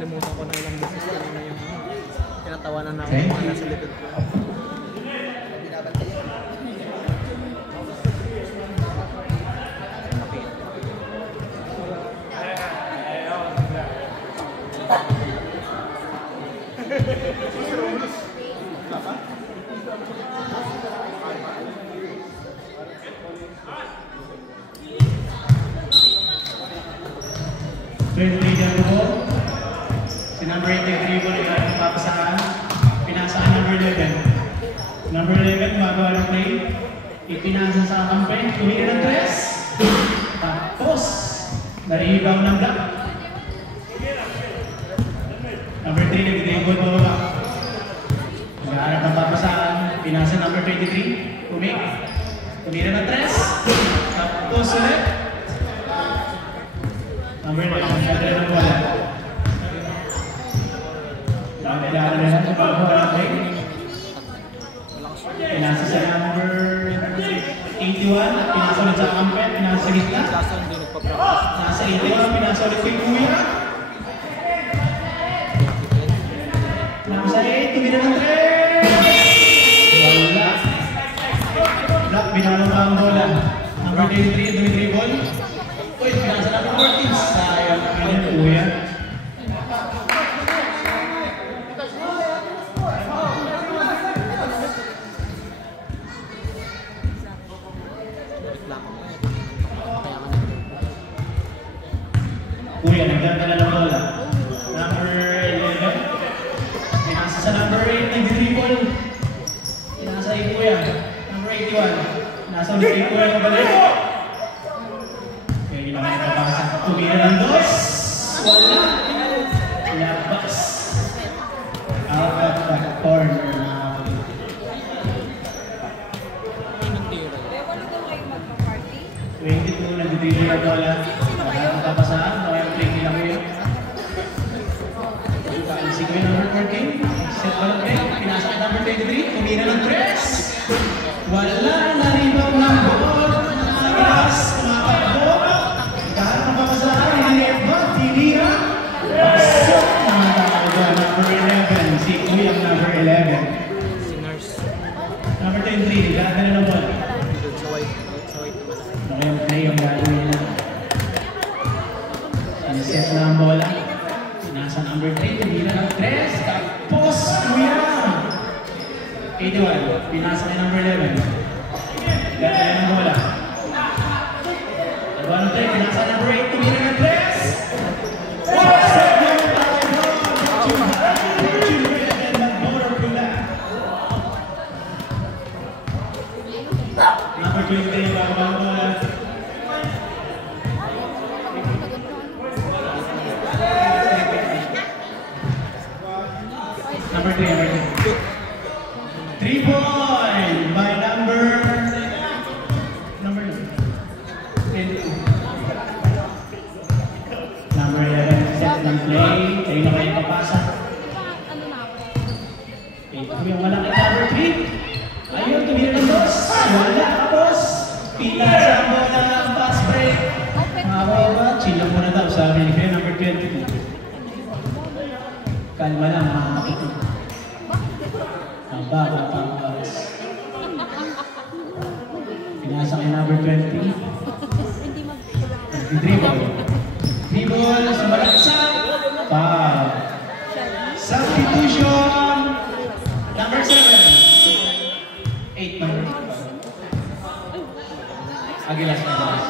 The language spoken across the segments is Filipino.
Nakalimutan ko na ilang beses kanina yung tinatawanan na ako mga nasa likod ko. Si number 83 po yung papasahan. Pinasahan number 11. Number 11, magawa ng play. Ipinasa sa kampe. Tumili ng 3. Tapos, na-rebound ng block. Number 3, nag-table pa baba. Nag-aarap ng papasahan. Pinasa number 23. Tumili ng 3. Tapos ulit. Number 11, nag-aarap ng wala. Kailangan na lang ito pag-gawa ng play. Pinasa sa number 81 at pinasa ulit sa kampe, pinasa sa gitna. Nasa 81, pinasa ulit kay Kuya. Nasa 8, tumira ng 3. Wala. Black, binalong ka ang bola. Number 23, Dimitri ball. Uy, pinasa number 14. Sayang, ano Kuya. Kuya, nagdadala ng bola. Number 11. Pinasa sa number 8, nag-dribble. Pinasa kay Kuya. Number 81. Nasa ulit kay Kuya ng balik. Kaya ginawa yung papasa. Tumira ng 2. Wala. Labas. Out of the corner na. 22, nag-dribble ng bola. Papasahan, okay ang play nila ko yun. Paalisi ko yung number 14. Set ball play. Pinasa ka number 23. Tumira ng 3. Wala na rebound ng ball. Nagas. Tumakabot. Kahit ang papasahan, hinirba. Tinira. Pasok. Nakakagawa number 11. Si Kuya ang number 11. Si Nurse. Number 23. Kahit na ng ball. Sa white naman. Okay ang play ang gagawin na. Set na ang bola. Nasa number 3, tumira ng 3. Tapos, Kuya! 81, pinasa kay number 11. Gagawin ng bola. Nagawa ng 3, pinasa number 8, tumira ng 3. Set na ang bola. Children and motor pula. Number 23, bago ang bola. Number 3, number 2. 3 point by number 22. Number 11, set ng play. Kayo na kayo papasa. Ito yung wala kay number 3. Ayun, tumira ng 2. Wala, tapos pinasa ang bola ng pass break. Mga baba, chill lang muna daw. Sabi ni Kuya, number 22. Kalma lang, mga kapitid. Bago pang oras. Pinasa kay number 20. Dribble. Dribble, sumalaksak. Foul. Substitution. Number 7. 8 man. Agilas na Agilas.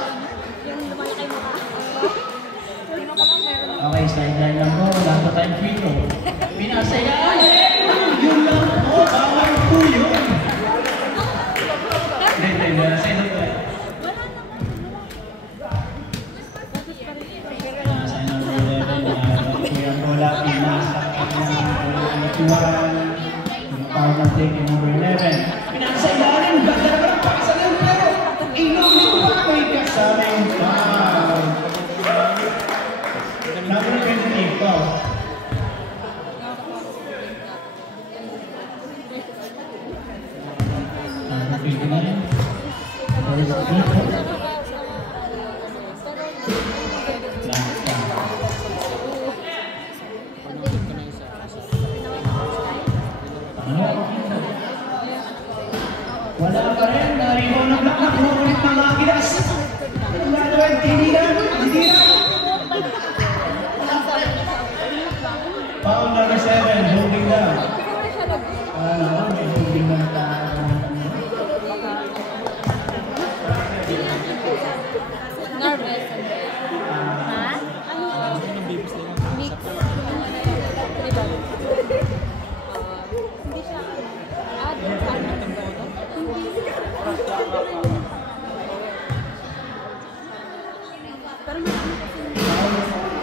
Okay, sideline lang po. Wala pa tayong free throw. Pinasa yan. Yun lang po. Bawal po yun. Hindi. Nasa ito po. Nasa number 11. Kaya bola. Pinasa. Yung power ng take yung number 11. Pinasa yan. Ganda naman ang pakasa lang. Pero inulit pa kayo kasaming foul. Number 20, foul.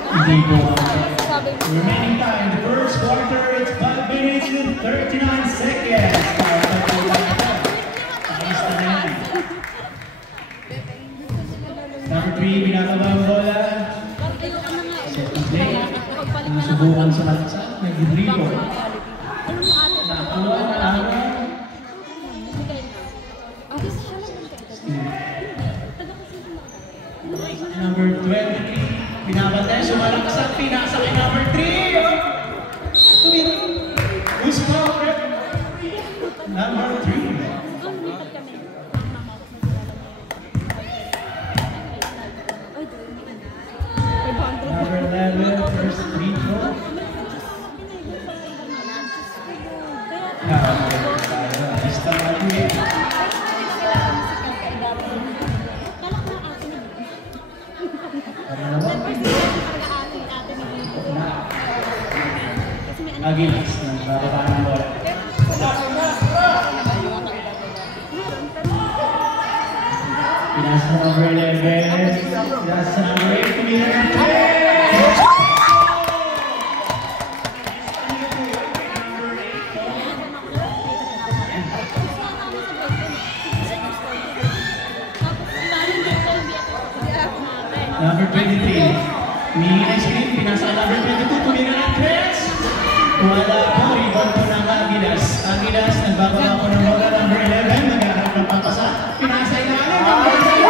Hindi po. Remaining time, the first quarter, it's 5 minutes and 39 seconds. Ayos na yan. Number 3, binataba ang bola. Set and play. Sinusubukan sa laksa. Nag-dribble. Nakuha na araw. Number 23, binabantay, sumalaksak, pinasa kay number 3. Who's power? Number 3. Number 11, first free throw. Lista natin. Agilas, nagbababa ng bola. Pinasa number 11, pinasa number 8, kumina ng 10! Number 23, humingi ng screen, pinasa number 22, kumina ng 3! Wala po, rebound po ng Agilas. Agilas, nagbababa po ng bola, number 11, nag-aarap ng papasa, pinasa ilalim, number 11!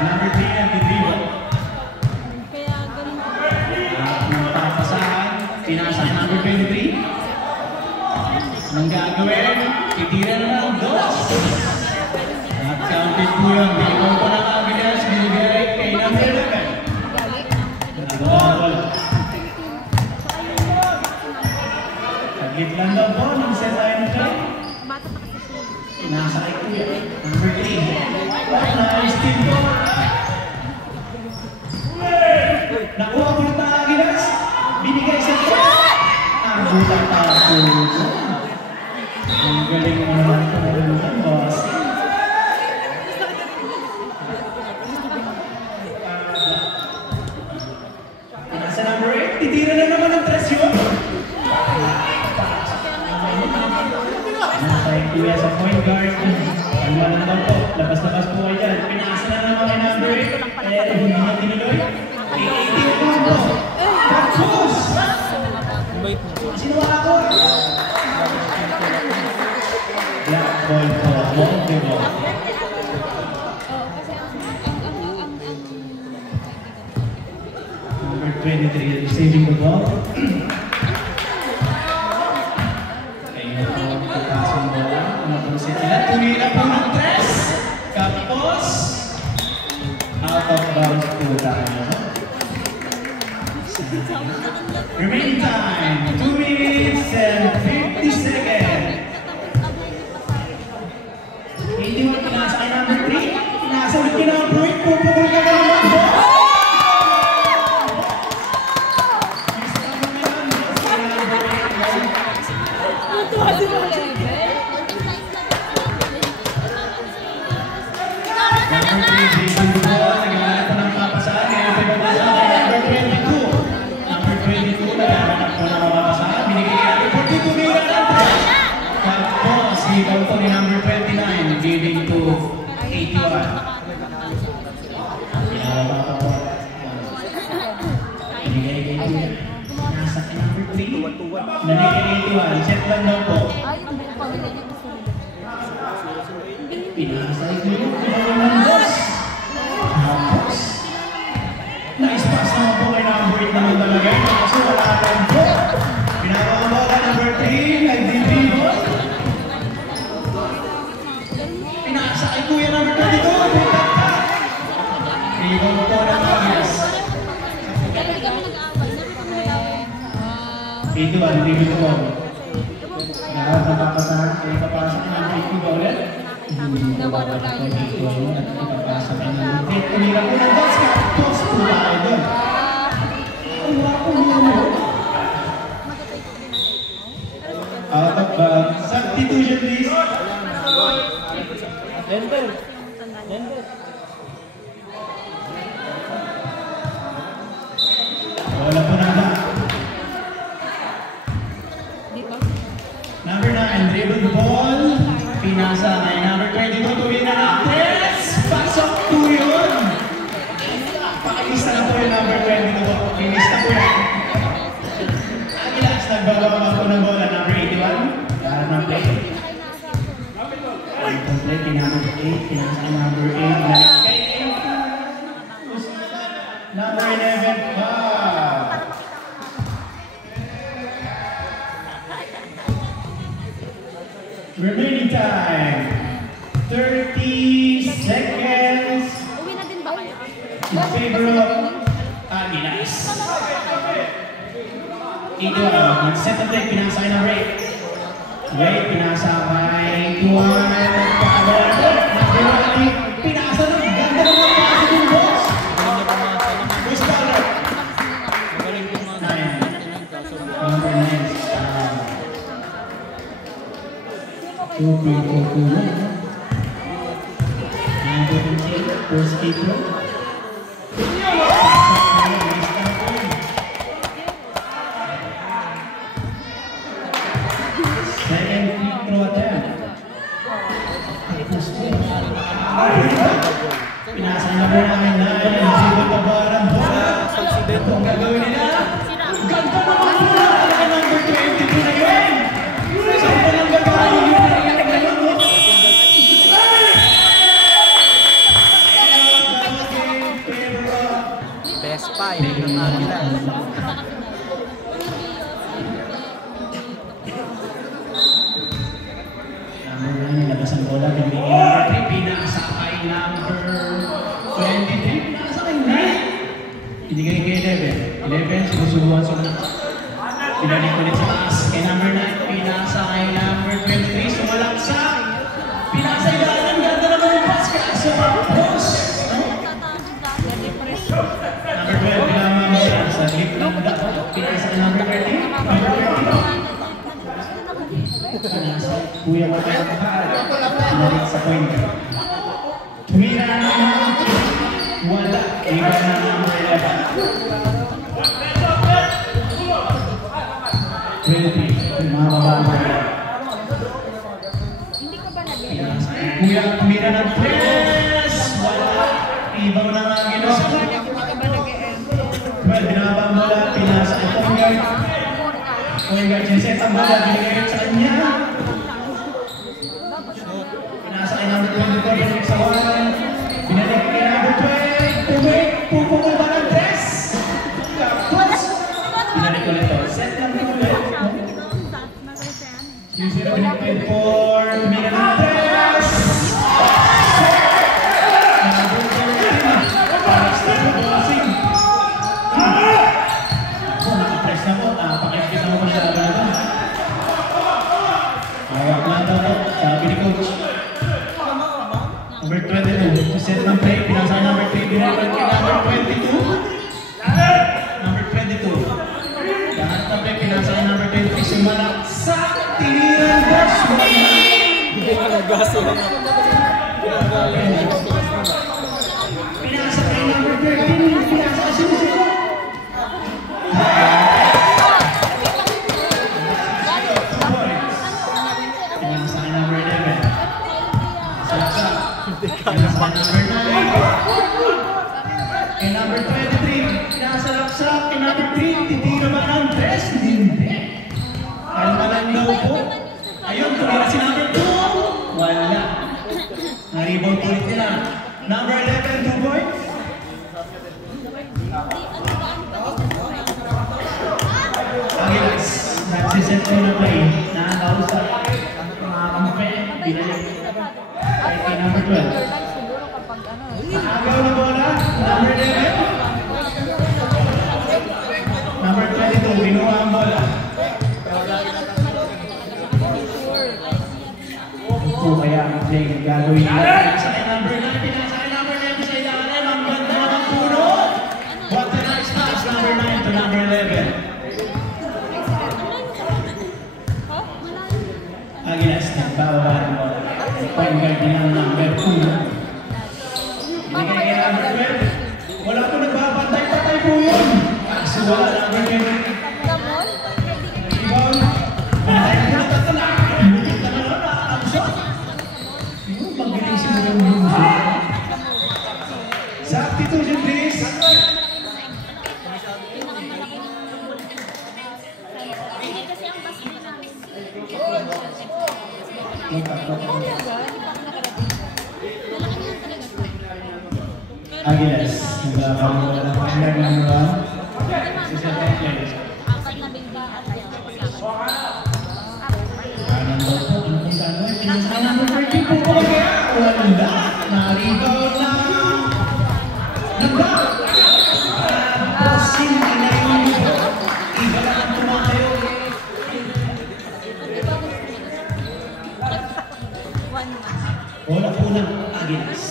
Number 3, nag-dribble. Papasahan, pinasa number 23. Anong gagawin? Itira na lang, dos! Not-counted po yun. Binigong po ng Agilas, binigay kay number 11. Nagawawala. Saglit lang daw po, nang set line play. Nasa kay Kuya. Number 3. Nice team po. Nakuha po ng Agilas. Binigay sa shot. Ang butang tapo. Ang galing mo naman ito na naman, boss. Nasa number 8, titira na naman ang tres yun. Nasa Kuya sa point guard. Ang walang daw po, labas-labas po kayo dyan. Pinasa na naman kay number 8. Hindi na tinuloy. 18 naman po. Tapos! Sino ako? Black ball po. Volleyball. Number 23 receiving the ball. Ayun po, kapasong bola. Napunsit nila. Tumira po ng tres. Kapos. Out of bounds po tayo. Remaining time, 2 minutes and 50 seconds. Hindi mo pinasa kay number 3. Pinasa ulit ka ng point. Pupukul ka na naman po. Rebound po ni number 29, leading to 81. Pinababa pa po. Binigay kay Kuya. Nasa kay number 3. Nanig kay 81. Set lang daw po. Pinasa kay Kuya. Pinababa ng boss. Tapos. Nice pass naman po kay number 8 naman talaga. Kaso wala rin po. Pinababa ang bola number 3. Nag-dribble. Pinasa kay Kuya number 22, punta ka! Rebound po ng Agilas. Ito ba, hindi ko po. Lahat na papasahan, kaya papasok ng 50 ba ulit? Hindi ko ba ito dito at ipapasok ng 50. Tumira po ng basket, post po tayo doon. Out of Substitution please. Denver. Denver. Wala po nang Number 9, dribble ball. Pinasa kay number 22, tuwin na natin. Pasok po yun. Pakilista na po yung number 22 po. Kilista po yan. Agilas, nagbagawa po ng bola. Number 81, darang ng play. Itong play, pinamit 8, pinasa kay number 8. Kay 8. Number 11, remaining time, 30 seconds in favor of Agilas. Ito, nag-set up play, pinasa kay number 8. Wait, pinasa kay Tuan. Pinasa na, ganda naman pinasa din, boss. Boss Baller. Number 9. First keeper. Second free throw attempt. Pinasa na po namin na siguro pa barang bola. Ito ang gagawin nila. Ganda naman po na number 22 na yun. Saan pa lang gagawin yun? Best 5 ng Agilas. Number 9, nilabas ang bola. Number 3, pinasa kay number 23. Pinasa kay 9. Hindi kayo kay 11. 11, susubuhan sila. Pinalik ulit sa taas. Kay number 9, pinasa kay number 23. Sumalaksak. Pinasa ilalan. Ganda naman yung pass. Kaso post. Number 12, pinamamaya sa lip ng dapat. Pinasa kay number 13. Number 13. Pinasa Kuya Matapahal. Pinalik sa point. Tumira na naman. Wala. Iba na number 11. 20. Mababa. Kuya, tumira ng press. Wala. Ibaw na nga ginawa. 12. Binabang bola. Pinasa kay point guard. Point guard. Sineset ang bola. Binigay sa kanya. Pinasa kay number 24. Binalik sa 1. Binalik kay number 12. Pupukul ba ng press? Binalik ulit ito. Set lang din ulit. 0.4. Tumira ng press. Number 13. Para-start na bossing. Ako, nakapress na po. Pakikita mo pa siya na ito. Hawak lang daw po. Sabi ni coach. Number 22. Set ng play. Pinasa number 3. Binalik kay number 22. Number 22. Lahat ng play. Pinasa kay number 23. Sumalaksak. Tiniran boss. Hindi ka nag-gas yun. Pinasa kay number 13. Pinasa kay Susuko. Pinasa kay number 11. Salaksak. Pinasa kay number 9. Kay number 23. Pinasalaksak. Kay number 3. Titira ba ng dress? Hindi. Kalma lang daw po. Ayun, tumira si number 2. Wala. Na-rebound ulit nila. Number 11, 2 points. Agilas, nagsiset ko na play. Nakakausap. Mga kampe. Binalik. Kay number 12. Nakagaw na bola. Number 11. Number 22, binuha ang bola. Kaya ang play gagawin nila. Pinasa kay number 9, pinasa kay number 11 sa ilalim. Ang ganda ng puno. What a nice pass, number 9 to number 11. bababa ng bola. Point guard din ang number 2. Binigay kay number 12. Wala po nagbabantay-patay po yun. Kasi wala number 12. Rebound. Pantay po na tatala. Lupit naman na nakakabso. Yung pagbiting siguro yung lumusok. Substitution please. Agilas, nagkakaroon ng partner ng mga susunod players. Anong daw po? Ano kung saan mo? Pinasaan number 13 po po kaya? Wala! Na-rebound na! Nag-back! Tapos hindi na yun ito. Iba lang ang tumayo. Bola po ng Agilas.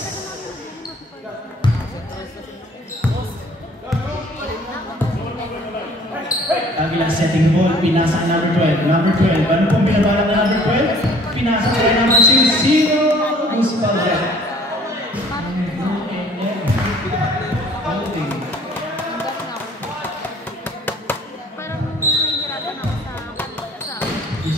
Agilas setting the ball, pinasa ang number 12. Number 12, ano pong binabalak na number 12? Pinasa kay number 0, Guspalja.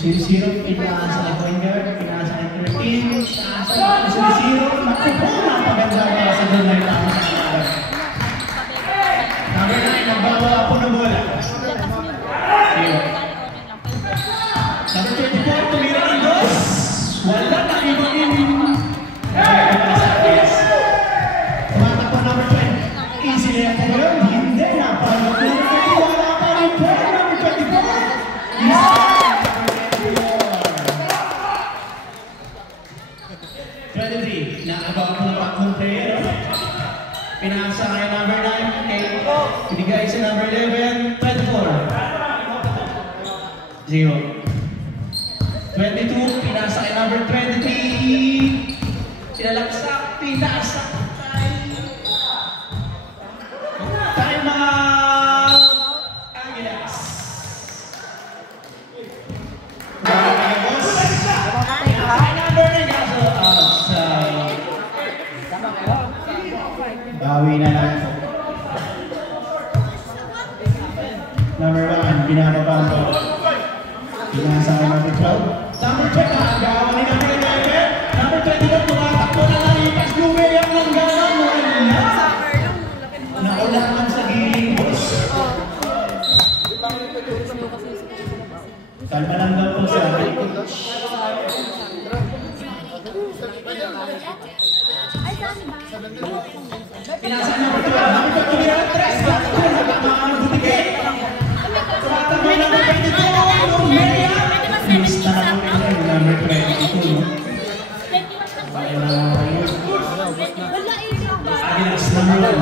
Zero, pinasa kay point guard, pinasa kay 13, pinasa kay 0, nakupo, napaganda para sa goal line tama sa number. Number 9, nagbawa po ng bola. Number 24, tumira ng dos. Wala na ibang tumatakbo number 20. Easy na yan po yun. Hindi na. Parang wala pa rin po. Number 24. 23, naabaw po na pakong player. Pinasa kay number 9, pinigay sa number 11, 24. 0. 22, pinasa kay number 23. Sinalaksak, pinasa kay... Time out! Agilas. Bawi na lang. Number 1, binababa ang ball. Pinasa kay number 12. Number 12, agawa ni number 11. Number 21, tumatakbo na nalipas. Lumiyang lang gano'n. Wala. Naulaman sa giling, boss. Kalma lang daw po sa akin. Pinasa number 12. Number 12, tumira ng 3. Nagkamaan ng butigay. Tumatakbo na number 22. Lumeya. Miss na lang po yung number 22. Agilas, number 1.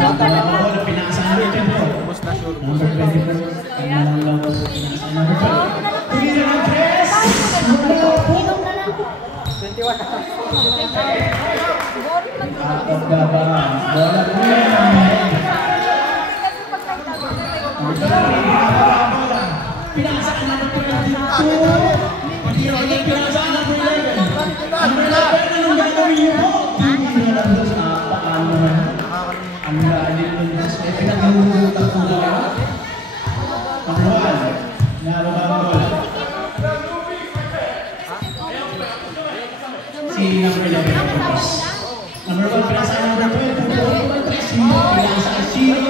Pinasa number 24. Number 24. Kalma lang daw po. Pinasa number 12. Tumira ng 3. Wala po. 21. Pagbabarang, bola po yan. Pinasa ka number 22. Matiro ulit, pinasa ka number 11. Number 11, anong gagawin niyo po? Hindi na lang doon sa paano na. Ang galing ng Diyos. May pinag-uhutan po na. Number 1, nababa ang bola. Si number 11. Number 1, pinasa ka number 12. Pinasa ka 0.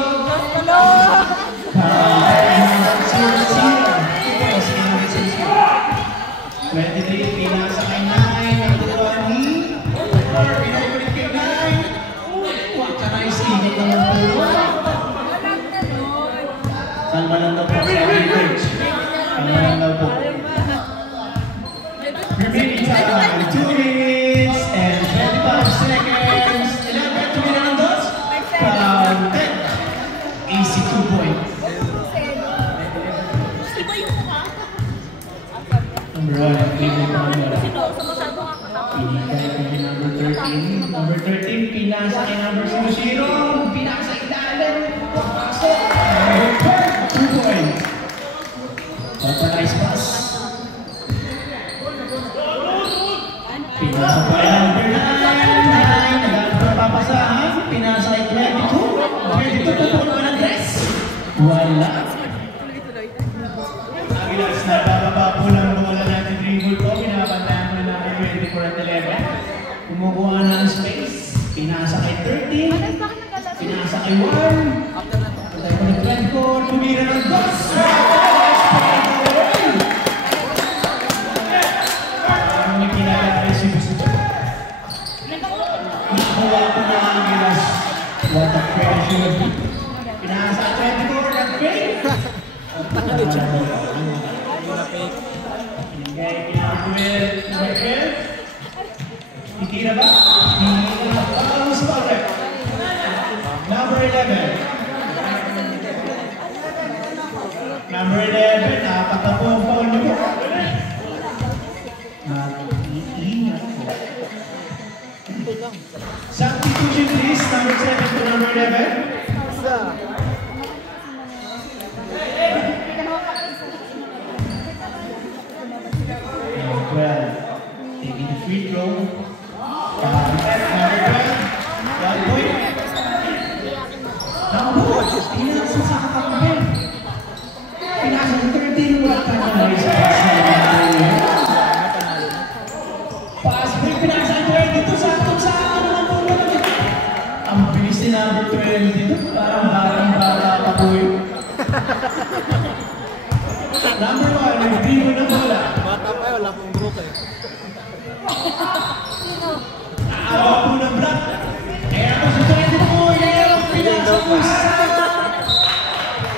Pinasa kay 9, nakuha ni 4, pinaulit kay 9. Huwag ka na isinit naman po. Kalma lang daw po sa average. Kalma lang daw po. Remaining time, 2 minutes and 25 seconds. Ilan ba tumira ng dos? 10. Easy 2 points. Number 1, pinigay ko kay number 13. Number 13, pinasa kay number 00. Pinasa ilalim. Pasok. Number 12, 2 points. Authorized pass. Pinasa pa rin number 9. Naghanap ng papasahan. Pinasa kay 22. 22 po po ng dress. Wala. Agilas na bababa po ng bola natin dribble po. Pinabantayan po natin 24 at 11. Kumukuha ng space. Pinasa kay 13. Pinasa kay 1. Patay po ng 24. Tumira ng 2. What a pressure. Pinasa 24 ng fake. Okay, pinaka-12. Number 12. Titira ba? Titira ba? Vamos pa ulit. Number 11. Number 11. Nakakapapong foul niyo po. Mag-iingat po. Substitution please, number 7 to number 11. Well, taking the free throw. Number 12, 1 point. Naku, pinasa sa kakapin. Pinasa sa 13, wala ka na sa pass na pass break, pinasa ang 22 sa akin naman po naman. Ang bilis ni number 12 dito, parang batang-bata pa po yun. Number 1, nag-dribble ng bola. Bata pa yun, wala pong group eh. Naawa po ng block. Kaya po sa 22, yan ang pinasa po sa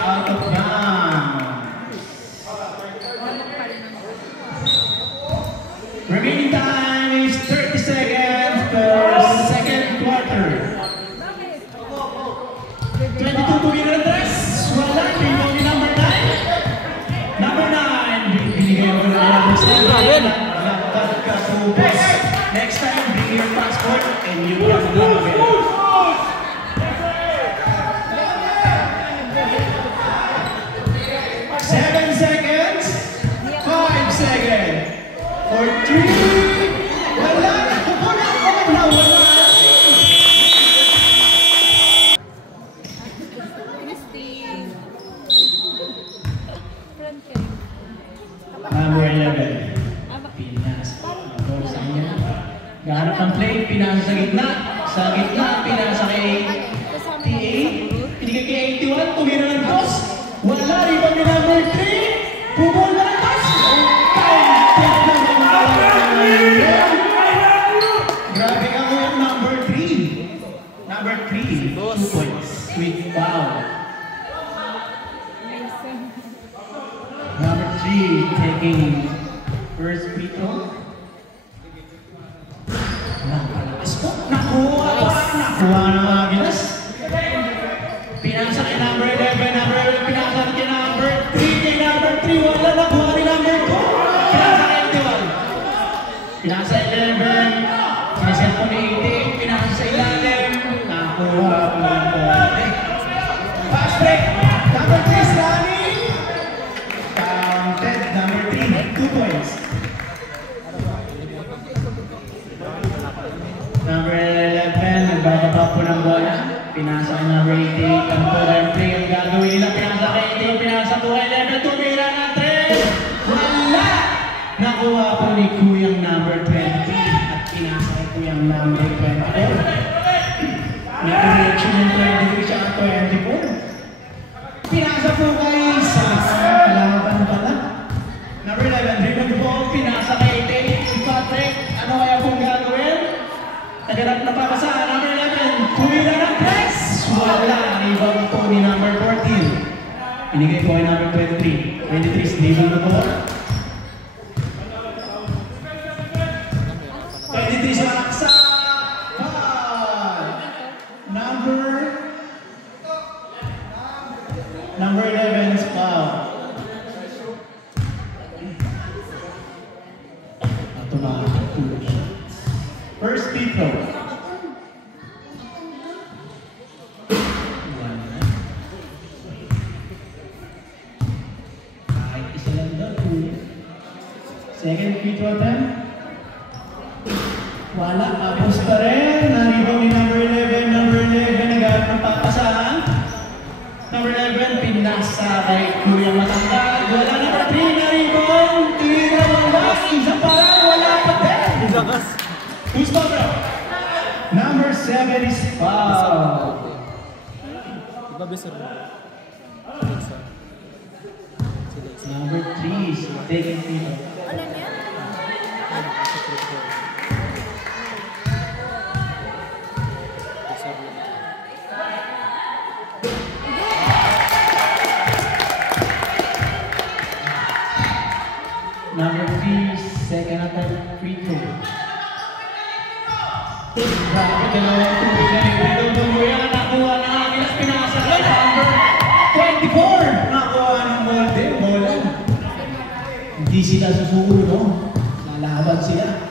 out of bounds. Remaining time is 30 seconds per second quarter. 22 to win the dress. Wala, bingo ni number 9. Number 9, binigay mo na number 7. Lapad ka po, boss. Next time, bring your passport and you can love it. 7 seconds. 5 seconds. 4, 3. Wala. Wala. Number 11. Pinasa. Sa kanya. Gahanap ng play. Pinasa sa gitna. Sa gitna. Pinasa kay TA. Pinigay kay 81. Tumira ng toss. Wala. Rebound ni number 3. Pumol na ng toss. Grabe ka mo yung number 3. Number 3. 2 points. Sweet foul. Number 3 taking first free throw. Nakalakas po. Nakuha pa. Nakuha ng Agilas. Pinasa kay number 11. Number 11. Pinasa kay number 3. Kay number 3. Wala. Nakuha ni number 2. Pinasa kay 81. Pinasa 11. Pinaset po ni 18. Pinasa sa ilalim. Nakuha po ng bote. Fast break. Number 3 standing. Counted. Number 3. 2 points. Number 11. Nagbababa po ng bola. Pinasa kay number 18. Ang program play ang gagawin nila. Pinasa kay 18. Pinasa po kay 11. Tumira na 3. Wala! Nakuha po ni Kuyang number 20. At pinasa kay Kuyang number 24. May correction ng 23 siya at 24. Pinasa po kay sa kalaban pala. Number 11. Dribble po. Pinasa kay 18. Si Patrick. Ano kaya pong gagawin? Naganap na papasahan. Number 11. Tumira ng press. Wala. Rebound po ni number 14. Pinigay po kay number 23. 23 dribble na po. 23 sa laksa. Number 11 is foul. Ito na. First free throw. Kahit isa lang daw. Second free throw attempt. kay Kuya Matangkad. Wala na pa 3 na rebound. Tira wala. Isa pa lang. Wala pa din. Lakas. Who's top bro? Number 7 is foul. Iba bisa mo. Number 3 is taking free. Ano niya? Number 3, second attempt free throw. Grabe, dalawang tubig na yung Ridoldo Moya. Nakuha ng Agilas, pinasa ka. Number 24, nakuha ng molde, bola. Hindi sila susuko, no? Lalaban sila.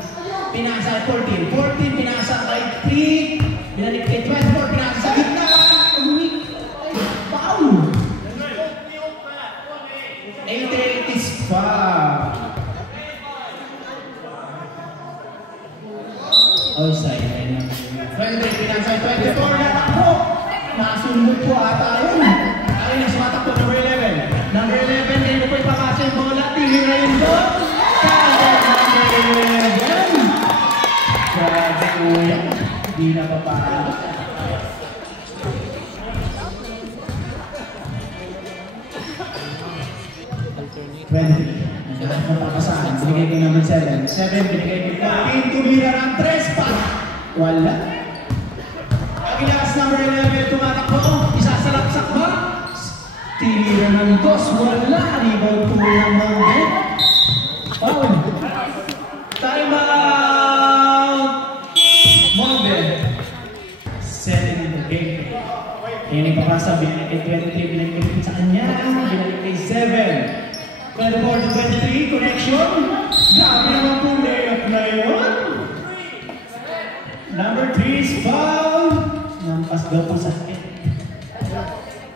Pinasa 14, pinasa kay 3, binalik kay 24, pinasa sa gitna. Foul! 88 is foul. Outside, ayun. 20, pinansay 24 na takbo. Nasunod po ata yun. Ayun, na sumatakbo number 11. Number 11, kayo po ipapasa yung bola. Tingin na yun doon. Counter number 11. Grabe kuya. Hindi na papalo. Mapakasahan, binigay ko naman 7. 7, binigay ko 14, tumira ng 3 pa. Wala. Agilas number 11, tumatakbo. Isasalapsak ba? Tinira ng 2, wala. Rebound po ng Monday. Foul. Time out. Monday. 7 in the game. Yan yung papasa, binigay kay 23, binigay kay sa kanya. Binigay kay 7. 24 to 23, connection. Grabe naman po layup na yun. Number 3 is foul. Nampas daw po sa akin.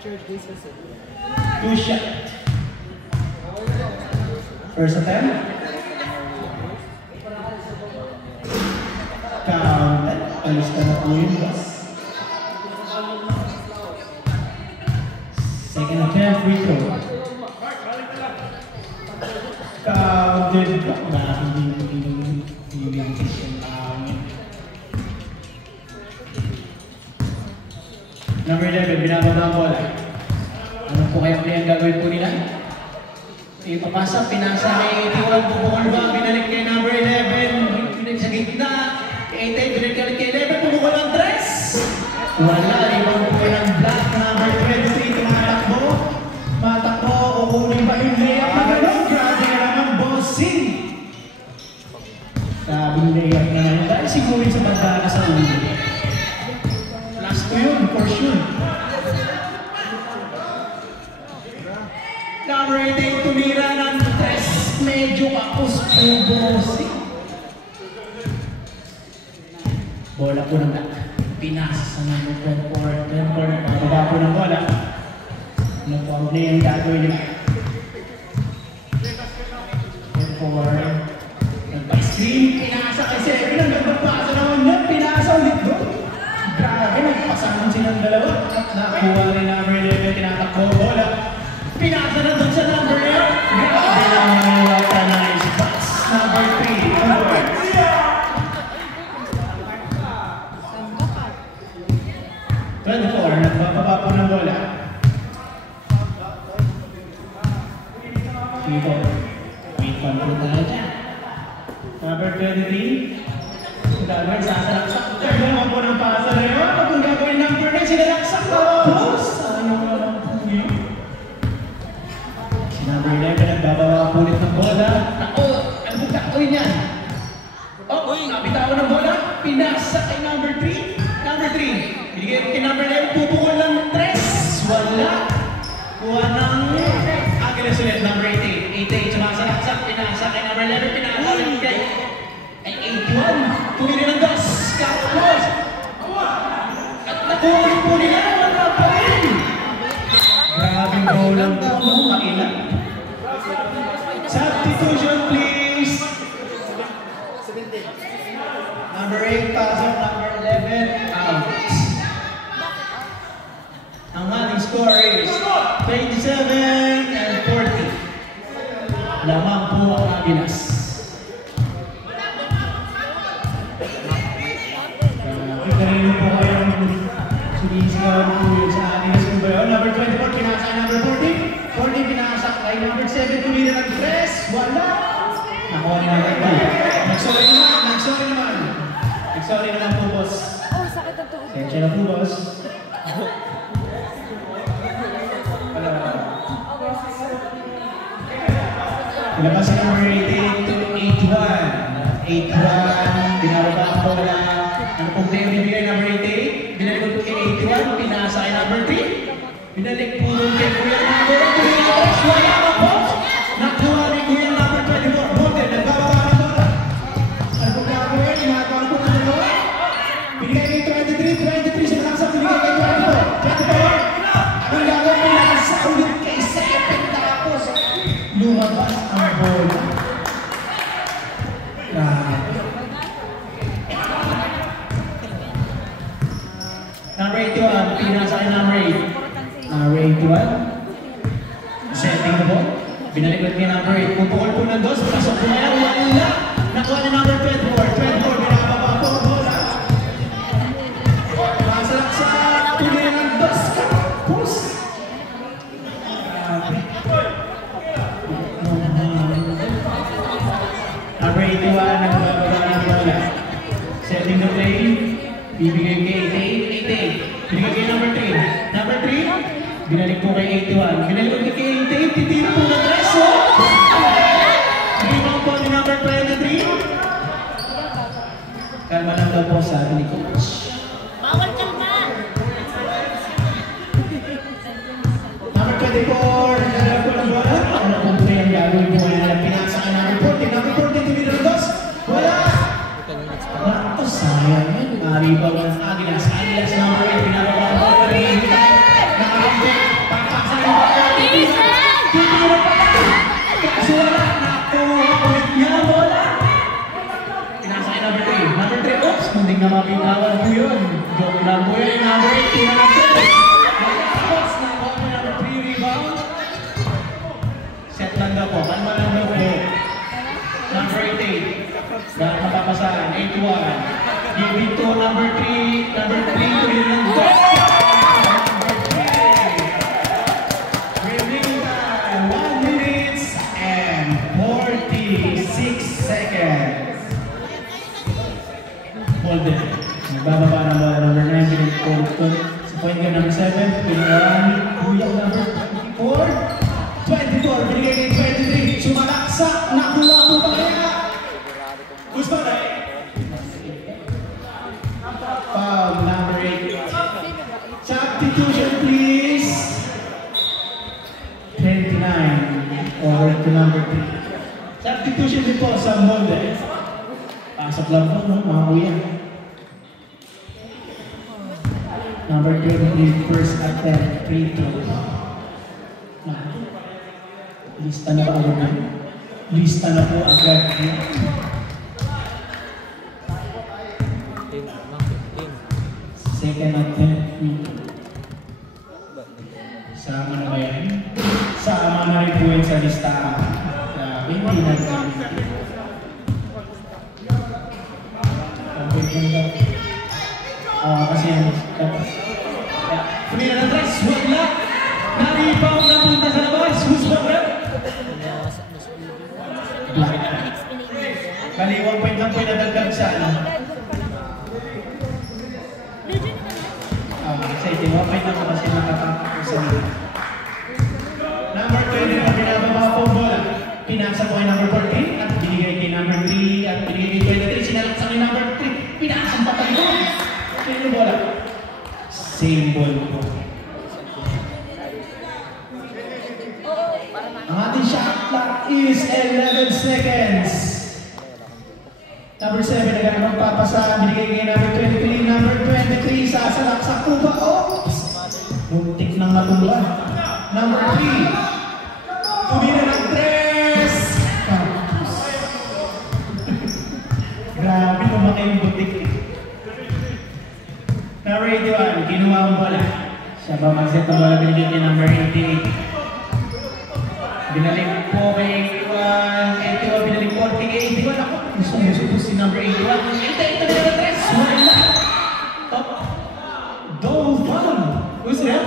2 shot. First attempt. Counted. Alis ka na po yun, boss. Second attempt, free throw. Counted ka na hindi Number 11, binababa ang bola. Ano po kaya ang gagawin po nila? Ipapasa, pinasa ni 81, bubukol ba? Binalik kay number 11, binalik sa gitna. 88, binalik kay 11, bubukol ang 3. Wala, ibang po ng black. Number 23, tumatakbo. Matakbo, kukunin ba yung layup na gano'n? Grabe na naman, bossing! Sabing layup na naman. Dahil sigurin sa bandana sa ulo. Last ko yun, for sure. Number 18, tumira ng 3. Medyo kapos po, bossing. Bola po ng black. Pinasa sa number 24. 24, nakababa po ng bola. Ano po ang play ang gagawin nila? 24. Nagpa-screen, pinasa kay 7. Nagpapasa naman niya, pinasa ulit doon. Grabe, nagpasahan silang dalawa. Nakuha rin number 11, tinatakbo bola. Pinasa na doon sa number 8. Grabe naman what a nice pass. Number 3, onward. 24, nagbababa po ng bola. Dito, wait pa po tayo dyan. Number 23, Dalmer, sasalaksak. Naman po ng pasa na yun. Kung gagawin number 9, sinalaksak na po. Sayang naman po yun. Si number 11, nagbababa po ulit ng bola. Ako, ano po gagawin yan? Oh, nabitawan ng bola. Pinasa kay number 3. Number 3, binigay kay number 11, pupukol ng 3. Wala. Kuha ng Agilas ulit, number 88. 88, sumasalaksak, pinasa kay number 11, pinasa ulit kay 81. Tumili ng 2. Kapos. At nakuha po nila, wala pa rin. Grabing goal lang po, makila. Substitution, please. Number 8, pasok, number 11, out. Ang ang score is 27-40. Lamang po ang Agilas. Kanino po kayong sumisigaw po yun sa Agilas po ba yun? Number 24, pinasa number 40. 40, pinasa kay number 7, tumira ng 3. Wala! Nakuha ni number 2. Nagsorry naman. Nagsorry naman po, boss. Oh, sakit ang tuhod. Sensya na po, boss. Ilabas ang number 88 to 81. 81, binababa ang bola. Ano pong tayo bibigay number 88? Binalik po kay 81, pinasa kay number 3. Binalik po doon kay Kuya number 3. Wala ka po! Nakuha ni Kuya number 24. Bote, nagbababa ng bola. Ano pong gagawin? Imatawang po ng bola. Binigay kay 23, siya nakasap. Binigay kay 24. Ang gagawin po nakasap ulit kay 7. Tapos, lumabas ang bola. Number 81, pinasa kay number 8. Number 81. Setting the ball. Binalik ulit kay number 8. Pupukol po ng dos. Pasok po na yan. Wala. Nakuha ni number 24. 24, binababa po ang bola. Masalak sa tuloy ng dos. Kapos. Number 81, nagbababa ng bola. Setting the play. Bibigay kay 88. Bibigay kay number 3. Number 3, binalik po kay 81. Binalik po kay 88. Titira po ng 3. Rebound po ni number 23. Kalma lang daw po sabi ni Coach. Bawal kalma! Number 24, naglalaro po ng bola. Ano pong play ang gagawin po nila? Pinasa ka number 40. Number 40, tumira ng dos. Wala! Naku, sayang yan. Rebound ng Agilas. Agilas number 8. Binababa ang bola. Nakakambit. Pagpasa ng bola. Titira pa lang. Kaso wala. Nakuha ulit niya ang bola. Pinasa kay number 3. Number 3. Oops! Munting na mapitawan po yun. Joke lang po yun. Number 8. Pinanap po. Oops! Nakuha po number 3 rebound. Set lang daw po. Kalma lang daw po. Number 88. Dahil mapapasahan. 81. Give it to number 3. Number 3 to Irlanda. Number 3. Remaining time 1 minute and 46 seconds. Hold it. Nagbababa ng bola number 9. Pinag-hold sa point guard number 7. Pinarami. Kuya number 24. 24. Binigay kay 23. Sumalaksa. Nakuha ko pa kaya. Gusto na eh. Foul number 8. Substitution please. 29 over to number 3. Substitution din po sa molde. Pasok lang po, no? Mga kuya. Number 23, first attempt, free throw. Lista na po agad. Lista na po agad. Second attempt, free throw. Sama na ba yan? Sama na rin po yan sa listahan. Hindi na rin. Kasi yan. Tumira ng tres. Wala. Naripaw na punta sa labas. Who's the rep? Kaliwang point lang po yung nadagdag sa ano. Kasi itiwang point lang po kasi nakatapak po sa nila. Number 20 na binababa po bola. Pinasa po kay number 14 at binigay kay number 3 at binigay kay 23. Sinalak sa kay number 3. Pinasa pa tayo. Sino bola? Same ball po. Ang ating shot clock is 11 seconds. Number 7 na magpapasa. Binigay kay number 23. Number 23 sasalak sa kuba. Oops! Muntik nang matula. Number 3. Tumira ng 3. Grabe lumaki yung butik. Number 81, kinuha ang bola. Siya ba mag-set ang bola binigay kay number 88. Binalik po kay 81. Binalik po kay 81. Ako, gusto po si number 81. Ito na yung tres. Wala. Top. Don't foul. Who's that?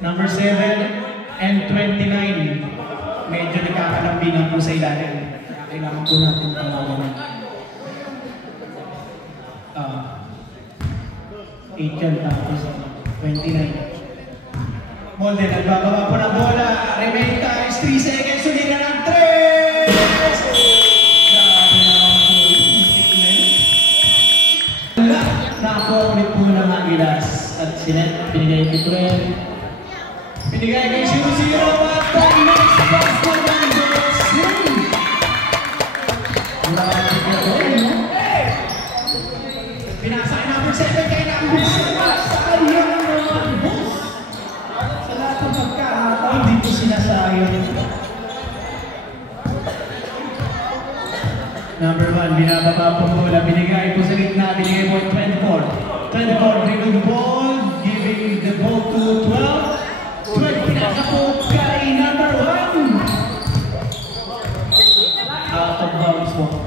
Number 7 and 29. Medyo nagkakalambingan po sa ilalim. Kailangan po natin tawagan. 8 yan tapos 29. Molde, nagbababa po ng bola. Remain times 3 seconds. Sunira ng 3! Grabe naman po yung stick na yun. Nakakuha ulit po ng Agilas. At sinet, binigay kay 12. Binigay kay 0-0 at time next pass po ng Jocelyn. Grabe po yun. Pinasa kay number 7 kay number 7. Sayang naman, boss. Sa lahat ng pagkakataon, dito sinasayang. Number 1, binababa po bola. Binigay po sa gitna. Binigay po 24. 24, dribble the ball. Giving the ball to 12. 12, pinasa po kay number 1. Out of bounds po.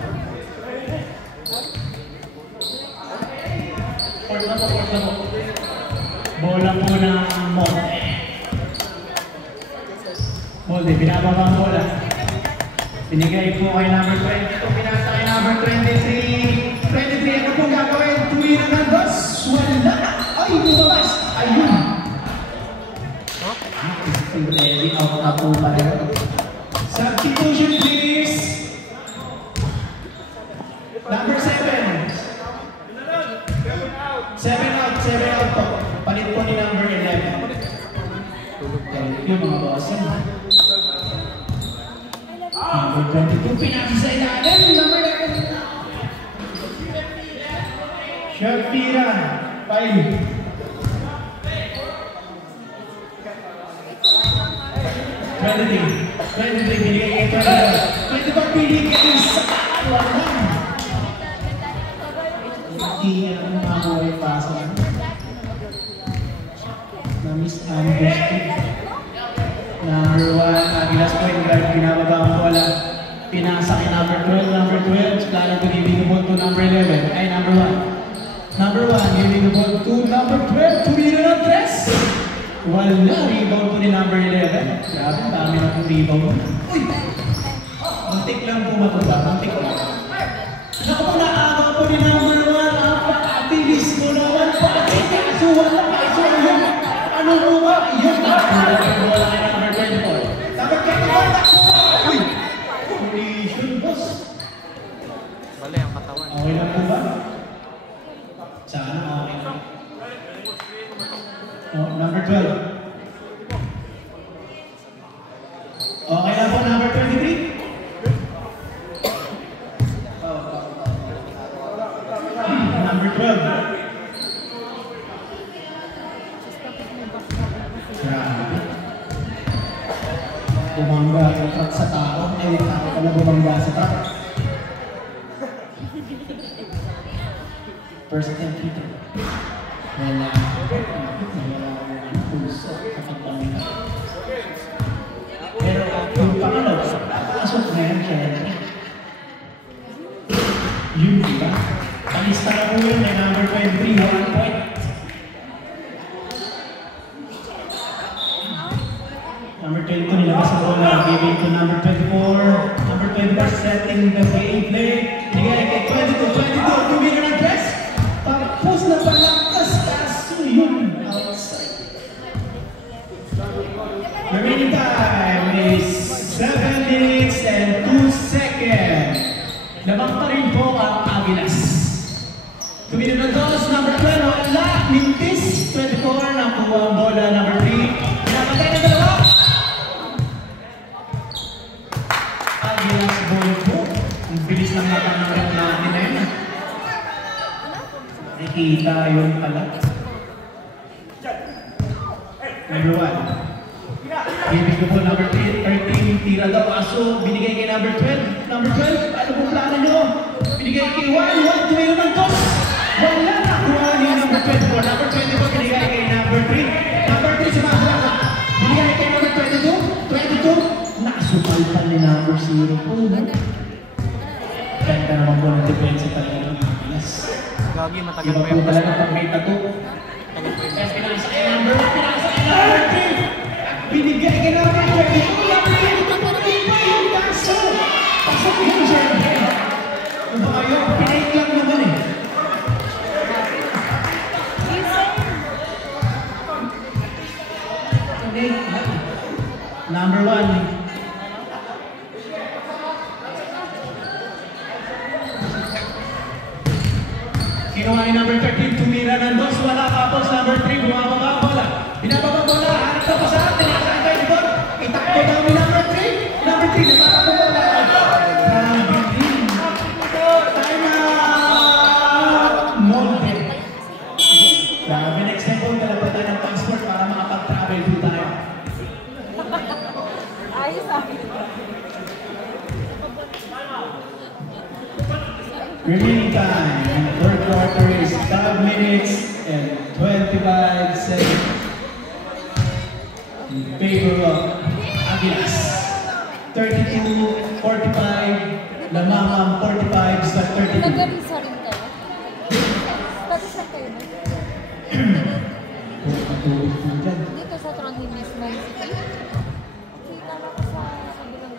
Port na po. Bola po ng Molde. Molde, binababa ang bola. Binigay po kay number 20. Pinasa kay number 23. 23, ano pong gagawin? Tuwira ng dos. Wala. Ay, lumabas. Ayun. Ready out na po pareho. Substitution please. Number 7. 7 out po. Palit po ni number 11. Thank you mga bossing. Number 22, pinasa sa ilalim. Number 11. Shot tira. 5. 23 binigay kay 24 binigay sa Walang. Hindi ang mabuhay pasa. Na-miss ambush ko. Number 1, Agilas point guard, pinababa ang bola. Pinasa kay number 12, Plano to giving the ball to number 11, ay number 1. Number 1, giving the ball to number 12, tumira ng 3. Wala, rebound po ni number 11. Grabe, dami na pong rebound. Uy! Antik lang po matuba, antik lang. Naku, naagaw po ni number 1. Ang pakatilis mo naman, pati kaso wala, kaso yun. Ano mo ba? Yun na. Wala kay number 24. Dapat kayo wala. Uy! Collision, boss. Bali ang katawan. Okay lang po ba? Sana okay lang. Oh, number 12. Okay lang po, number 23. Number 12. Grabe. Bumangga yung truck sa tao. Ay, tao pala bumangga sa truck. First and fifth. Wala. Wala puso kapag pamilya. Pero yung pangalaw, pasok na yan siya. Yun, diba? Palista na po yun, may number 23, 1 point. Number 22, nilabas ang bola, giving to number 24. Number 24, setting the gameplay. Bigay kay 22, tumira ng press. Tapos na palaktas, kaso yun, outside. Remaining time is 7 minutes and 2 seconds. Labang pa rin po ang Agilas. Tumira ng dos, number 12, wala, mintis. 24, nakuha ang bola, number 3. Pinapatay ng dalawa. Agilas ball po. Ang bilis ng natanggap natin na yun. Nakikita yun pala. Number 1. Giving the ball number 13, tira daw aso, binigay kay number 12. Number 12, ano pong plano nyo? Binigay kay 1, tumira ng dos. Wala na! 2-0 po. Ganda naman po ng depensa talaga ng Angeles. Gagi, matagal Iba pa po yung talaga pag may tato. Tagal pa yung Pinasa kay number 3. Binigay kay number 22. Yung kaso. Pasok yun, syempre. Kung baka yun, pinake lang naman eh. Number 1. Kinuha ni number 13, tumira ng dos, wala tapos number 3, bumababa ang bola. Binababa ang bola, hanap na pa sa atin, nakasaan kayo dito. Itakbo daw ni number 3, number 3, natatakbo bola. Grabe din. Time out! Molded. Grabe, next time po, talaga tayo ng transport para makapag-travel po tayo. Ayos ah. Remaining time in the third quarter is 5 minutes and 25 seconds in favor of Aguilas. 32-45, Lamamang 45 sa 32. Nag-risa rin kayo? Tapos saan kayo na? Matulog po dyan. Dito sa Trangimes, Man City. Kita na ko sa kabilang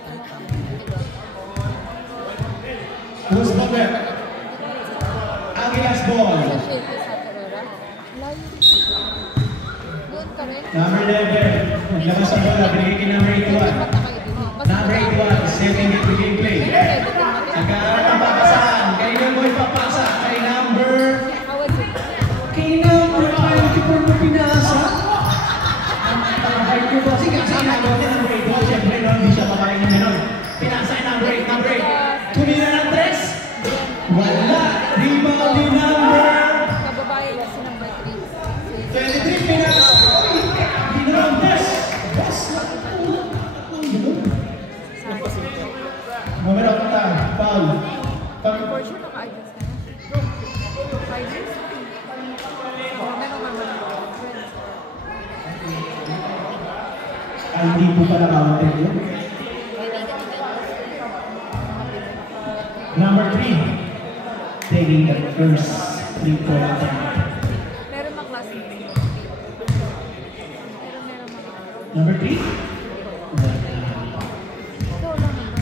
Who's the bet? Aguilas ball. Sa Sheffield sa Torora. Layo. Doon ka rin? Number 11. Naglabas ang bola. Binigay kay number 81. Bata kayo din. Number 81. Second hit to gameplay. Nag-aaral ang papasahan. Kay Boy papasa. Kay number... Kay number 24 na pinasa. Ang height ko po. Sige, nagawa niya number 8. Siyempre, hindi siya makain ng menon. Pinasa kay number 8. Number 8. Tumira ng 3. Wala. Rebound ni number... Kababae kasi number 3. 23 pinasa. Pinambes. Best na. Moment of time. Foul. For sure, naka-ideas ka na. Ideas? Meron naman. Hindi po pala counted yun. Number 3. Taking the first 3-point attempt. Meron mga klase. Meron mga. Number 3. Ito lang naman.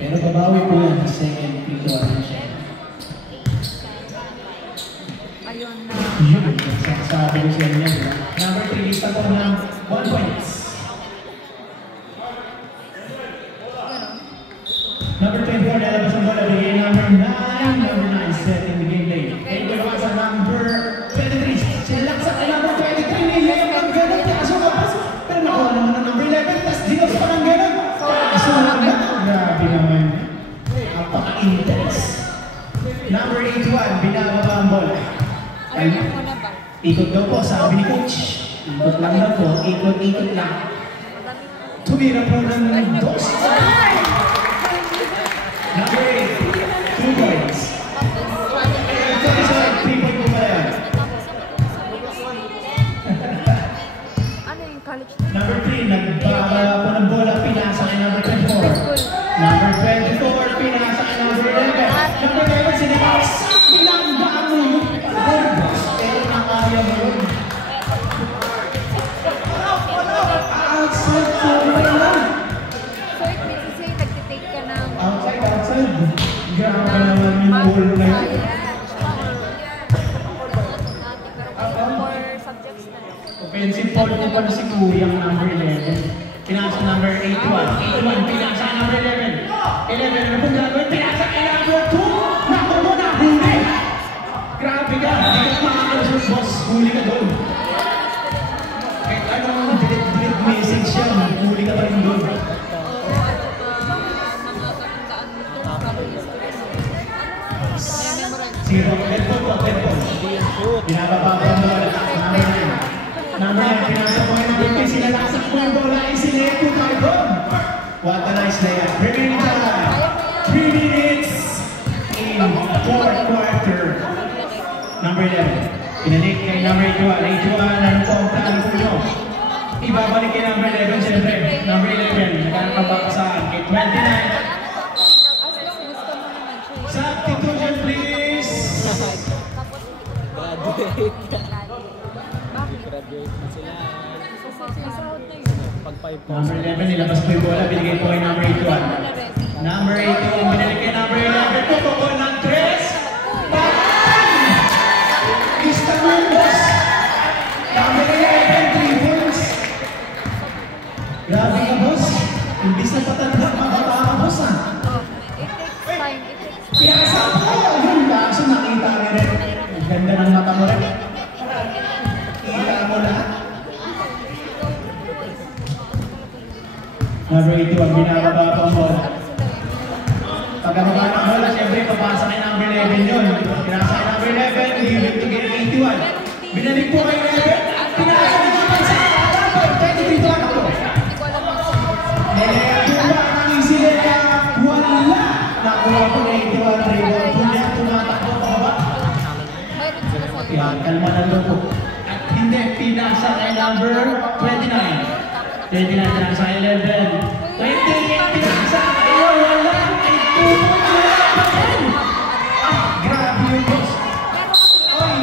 Pero babawi po yan sa second free throw attention. Ayun na. Yun, sabi ko sa inyo. Number 3, lista po ng 1 points. Number 24, lalabas ang bola. Bigay number 9. Number 9, setting the game play. Kaya ko sa number 23. Sinalaksa kay number 23. Nilay ang ganun. Kaso kapos. Pero nakuha naman ang number 11. Tapos dinos pa ng ganun. Kaso naman. Grabe naman. Napaka-intense. Number 81, binababa ang bola. Alam mo na ba? Ikot daw po, sabi ni coach. Ikot lang daw po. Ikot lang. Tumira po ng dos. Number 8, 2 points. Ito isa, 3 point po pala yan. Ano yung college? Number 3, nagbabala po ng bola, pinasa kay number 24. Number 24, pinasa kay number 11. Number 11, sinipas. Binanggaan mo yun. Pero nakaya mo yun. Outside po ba yan? So it means to say, nagtitake ka ng... Outside. Grabe naman yung ball na yun. More subjects na. Offensive foul po pala si Kuyang number 11. Pinasa number 81. 81, pinasa number 11. 11, ano pong gagawin? Pinasa kay number 2. Naku mo na, huli! Grabe ka, hindi ka makakalusot, boss. Huli ka doon. Kahit anong delete message siya, huli ka pa rin doon. Zero, dead ball. Binababa po ang bola. Number 9, pinasa po yung MVP. Sinalasak po yung bola. Isineto tayo doon. What a nice layup. Remaining time. 3 minutes in 4th quarter. Number 11. Pinalik kay number 81. 81, ano po ang plano po nyo? Ibabalik kay number 11, siyempre. Number 11, nagkakabakasahan kay 29. 5 po. Number 11, nilabas po yung bola, binigay po kay number 81. Number 82, binalik kay number 11 po, pagkol ng 3. Patay! Istanbul, boss! Number 11, 3 points. Grabe ka, boss. Imbis na patanda, mababa ka, boss, ha? It takes time. Pinasa po! Yun, kaso nakita ka rin. Ang ganda ng mata mo rin. Kita mo lahat. Number 82, ang binababa pa ang bola. Pagkababa ng bola, siyempre papasa kay number 11 yun. Pinasa kay number 11, leave it to get 81. Binalik po kay 11, pinasa kay number 7. 23 lang ako. Neletuwa ang Isileya, wala. Nakuha po na 81 rebound. Kunya, tumatakbo pa ba? Yan, kalma na lang po. At hindi, pinasa kay number 29. 29 pinasa kay 11. 28 pinasa kay wala. Ay, tumatakbo. Grabe yung boss. Oy,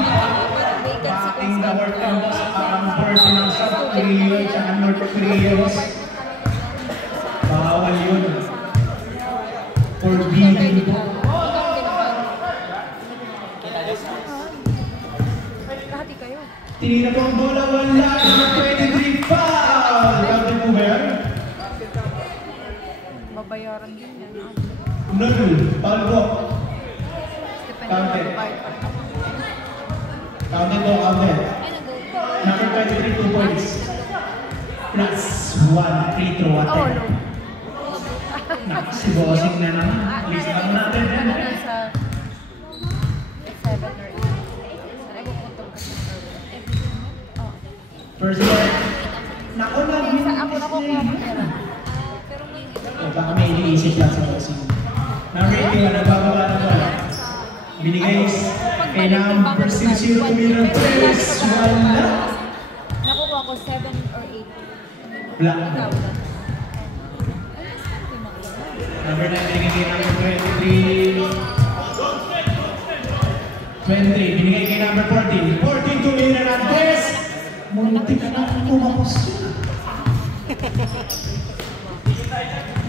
bating the work ang boss. Parang birthday ng South Korea at North Korea, boss. Bawal yun. Forbidden po. Kahati kayo. Tinira po ang bola, wala. 23 foul. Grabe po ba yan? Babayaran din yan. Null. Foul po. Depende Counted. kung bayad pa rin ako. Counted po, counted. Number 23, 2 points. Plus 1 free throw Oh, attempt. no. Si bossing na naman. List lang natin yan. Nasa 7 or 8. Ay, puputol ka siya. Oh. First one. Nako na. Ako nakukuha ko pera. Pero may Baka may iniisip lang sa bossing. Number 81, nagbababa na bola. Binigay kay number 60 tumira 3. Wala. nakukuha ko 7 or 8. Black. Ikaw lang. Number 9, binigay kay number 23. 20, binigay kay number 14. 14, tumira ng 3. Muntik na tumapos.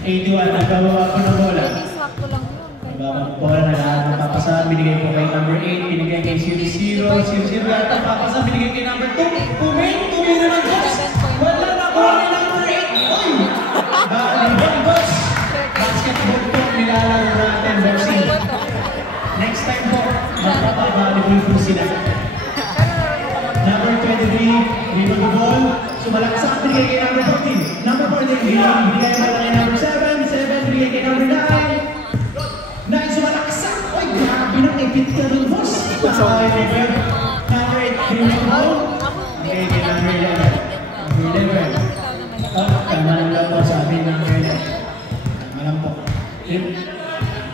81, nagbababa po ng bola. Sakto lang yun. Nagbababa po bola, nagpapasahan. Binigay po kay number 8, binigay kay 00. 00 yata, papasahan. Binigay kay number 2. Tumira ng 2. Wala na po kay number 8. Oy! Bali, boss! Basketball po, nilalaro natin, bossing. Next time po, magpapaballable po sila. Number 23, rebound the ball. Sumalaksak, binigay kay number 14. Number 14, binigay mo kay number 7. 7, binigay kay number 9. 9, sumalaksak. Uy, grabe nang ipit ka nun, boss. Pasakay mo ba? Number 8, rebound the ball. Binigay kay number 11. Number 11. Tama lang daw po sa amin number 11. Tama lang po.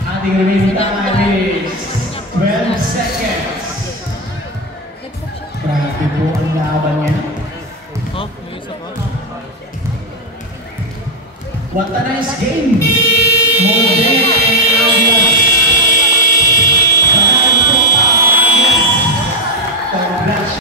Ating remaining time is 12 seconds. Grabe po ang laban niya. Oh, may isa pa. What a nice game! More than